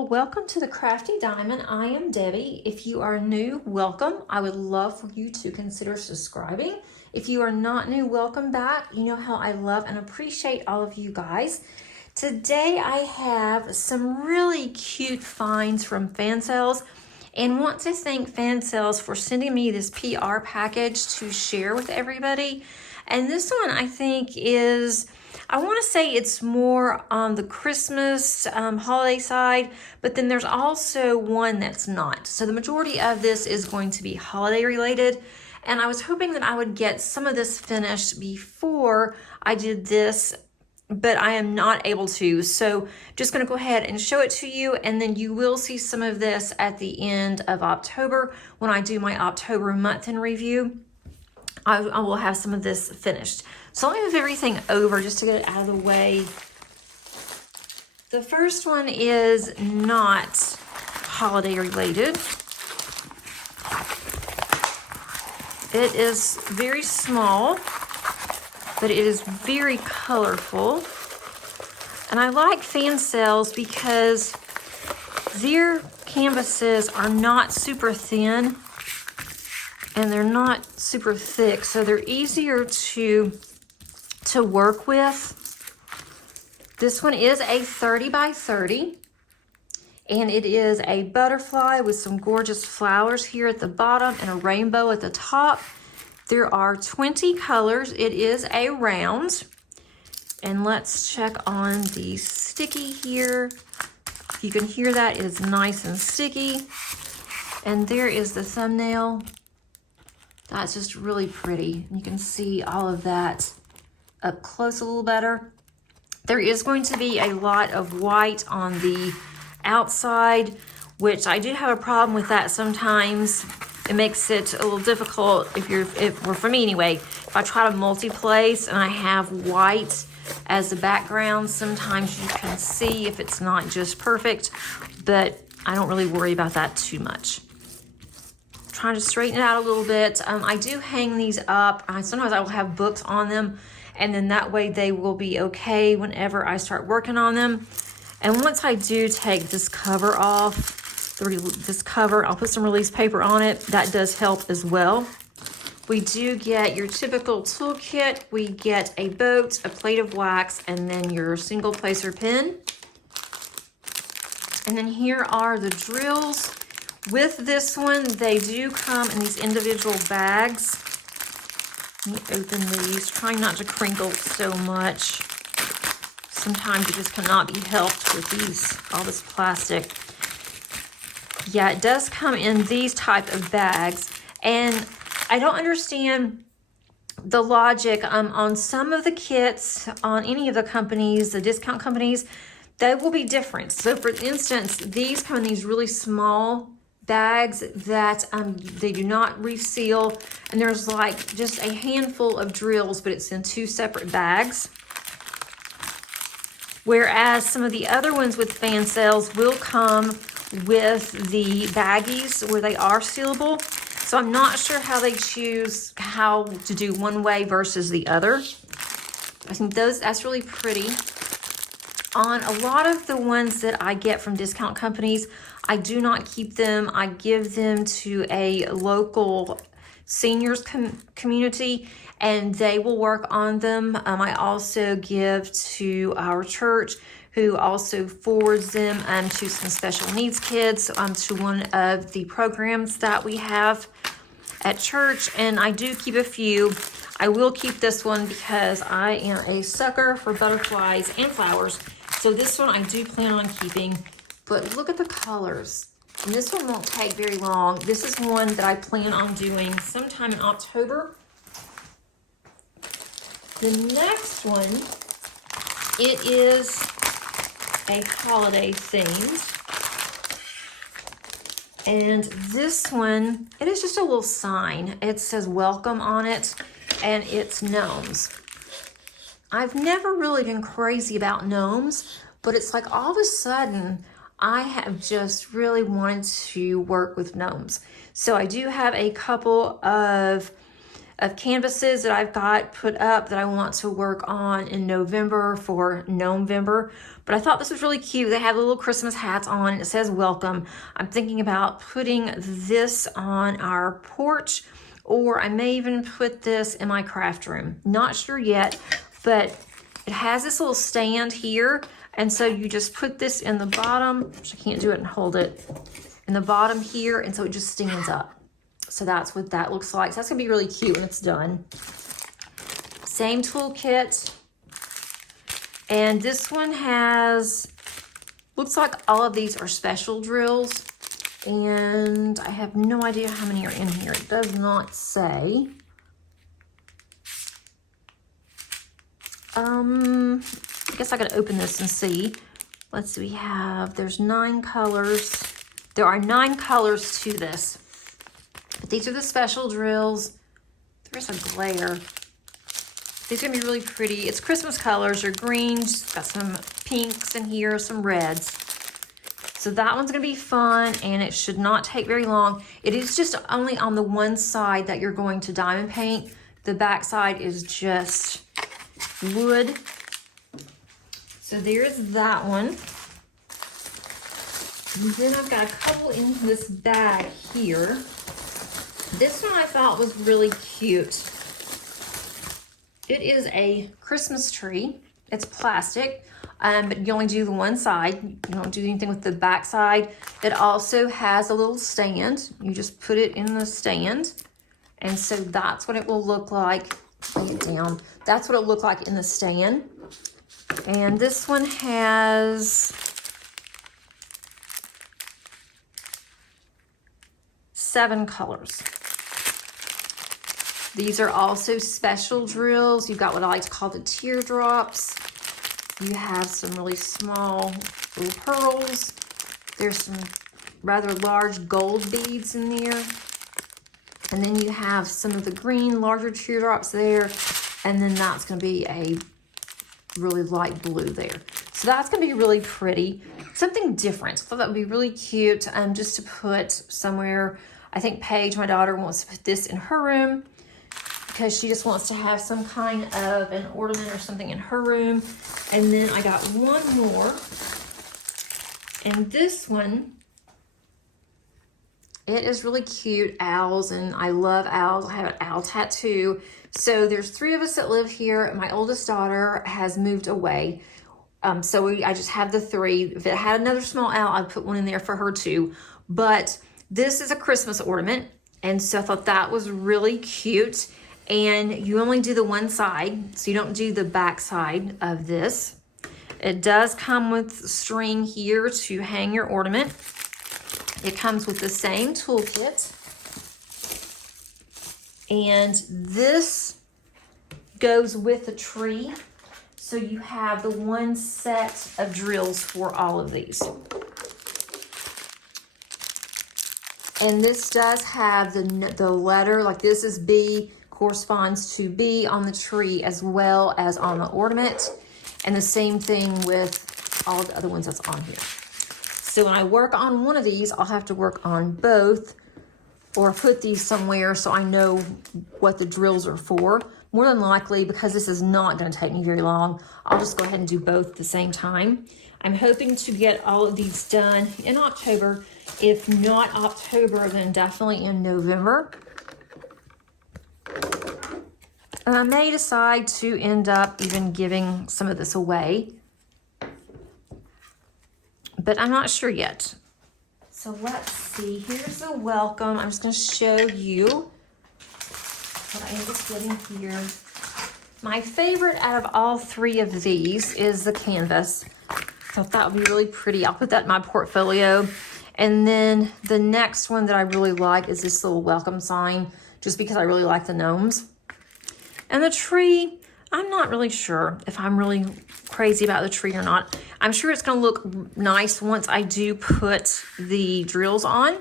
y'all, welcome to the Crafty Diamond. I am Debbie. If you are new, welcome. I would love for you to consider subscribing. If you are not new, welcome back. You know how I love and appreciate all of you guys. Today I have some really cute finds from Fansells and want to thank Fansells for sending me this PR package to share with everybody. And this one I think is, I want to say it's more on the Christmas holiday side, but then there's also one that's not. So the majority of this is going to be holiday related. And I was hoping that I would get some of this finished before I did this, but I am not able to. So just going to go ahead and show it to you. And then you will see some of this at the end of October when I do my October month in review. I will have some of this finished. So let me move everything over just to get it out of the way. The first one is not holiday related. It is very small, but it is very colorful. And I like Fansells because their canvases are not super thin and they're not super thick, so they're easier to work with. This one is a 30 by 30, and it is a butterfly with some gorgeous flowers here at the bottom and a rainbow at the top. There are 20 colors. It is a round. And let's check on the sticky here. You can hear that it is nice and sticky. And there is the thumbnail. That's just really pretty. You can see all of that up close a little better. There is going to be a lot of white on the outside, which I do have a problem with that sometimes. It makes it a little difficult for me anyway, if I try to multi-place and I have white as the background, sometimes you can see if it's not just perfect, but I don't really worry about that too much. Trying to straighten it out a little bit. I do hang these up. Sometimes I will have books on them, and then that way they will be okay whenever I start working on them. And once I do take this cover off, this cover, I'll put some release paper on it. That does help as well. We do get your typical toolkit. We get a boat, a plate of wax, and then your single placer pen. And then here are the drills. With this one, they do come in these individual bags. Let me open these, trying not to crinkle so much. Sometimes it just cannot be helped with all this plastic. Yeah, it does come in these type of bags. And I don't understand the logic on some of the kits, on any of the companies, the discount companies, they will be different. So for instance, these come in these really small bags that they do not reseal, and there's like just a handful of drills, but it's in two separate bags. Whereas some of the other ones with Fansells will come with the baggies where they are sealable. So I'm not sure how they choose how to do one way versus the other. I think that's really pretty. On a lot of the ones that I get from discount companies, I do not keep them. I give them to a local seniors community, and they will work on them. I also give to our church, who also forwards them to some special needs kids, to one of the programs that we have at church. And I do keep a few. I will keep this one because I am a sucker for butterflies and flowers. So this one I do plan on keeping, but look at the colors. And this one won't take very long. This is one that I plan on doing sometime in October. The next one, it is a holiday themed. And this one, it is just a little sign. It says welcome on it, and it's gnomes. I've never really been crazy about gnomes, but it's like all of a sudden I have just really wanted to work with gnomes. So I do have a couple of of canvases that I've got put up that I want to work on in November for Gnomevember. But I thought this was really cute. They have little Christmas hats on. It says welcome. I'm thinking about putting this on our porch, or I may even put this in my craft room. Not sure yet, but it has this little stand here. And so you just put this in the bottom, which I can't do it and hold it, in the bottom here. And so it just stands up. So that's what that looks like. So that's gonna be really cute when it's done. Same toolkit. And this one has, looks like all of these are special drills. And I have no idea how many are in here. It does not say. I guess I could open this and see. Let's see, there's 9 colors. There are 9 colors to this. But these are the special drills. There's a glare. These are gonna be really pretty. It's Christmas colors. They're greens, got some pinks in here, some reds. So that one's gonna be fun, and it should not take very long. It is just only on the one side that you're going to diamond paint. The back side is just wood. So there's that one. And then I've got a couple in this bag here. This one I thought was really cute. It is a Christmas tree. It's plastic, but you only do the one side. You don't do anything with the back side. It also has a little stand. You just put it in the stand. And so that's what it will look like. Lay it down. That's what it looked like in the stand. And this one has 7 colors. These are also special drills. You've got what I like to call the teardrops. You have some really small little pearls. There's some rather large gold beads in there. And then you have some of the green, larger teardrops there. And then that's gonna be a really light blue there. So that's gonna be really pretty. Something different. I thought that would be really cute just to put somewhere. I think Paige, my daughter, wants to put this in her room because she just wants to have some kind of an ornament or something in her room. And then I got one more. And this one, it is really cute, owls, and I love owls. I have an owl tattoo. So there's 3 of us that live here. My oldest daughter has moved away. So I just have the 3. If it had another small owl, I'd put one in there for her too. But this is a Christmas ornament. And so I thought that was really cute. And you only do the one side, so you don't do the back side of this. It does come with string here to hang your ornament. It comes with the same toolkit. And this goes with the tree. So you have the one set of drills for all of these. And this does have the letter, like this is B, corresponds to B on the tree as well as on the ornament. And the same thing with all the other ones that's on here. So when I work on one of these, I'll have to work on both or put these somewhere so I know what the drills are for. More than likely, because this is not going to take me very long, I'll just go ahead and do both at the same time. I'm hoping to get all of these done in October. If not October, then definitely in November. And I may decide to end up even giving some of this away, but I'm not sure yet. So let's see, here's the welcome. I'm just gonna show you what I ended up getting here. My favorite out of all 3 of these is the canvas. I thought that would be really pretty. I'll put that in my portfolio. And then the next one that I really like is this little welcome sign, just because I really like the gnomes. And the tree, I'm not really sure if I'm really crazy about the tree or not. I'm sure it's gonna look nice once I do put the drills on,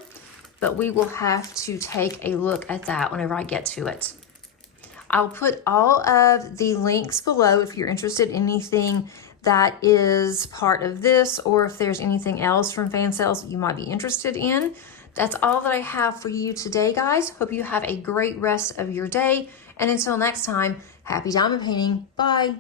but we will have to take a look at that whenever I get to it. I'll put all of the links below if you're interested in anything that is part of this, or if there's anything else from Fansells that you might be interested in. That's all that I have for you today, guys. Hope you have a great rest of your day, And until next time, happy diamond painting. Bye.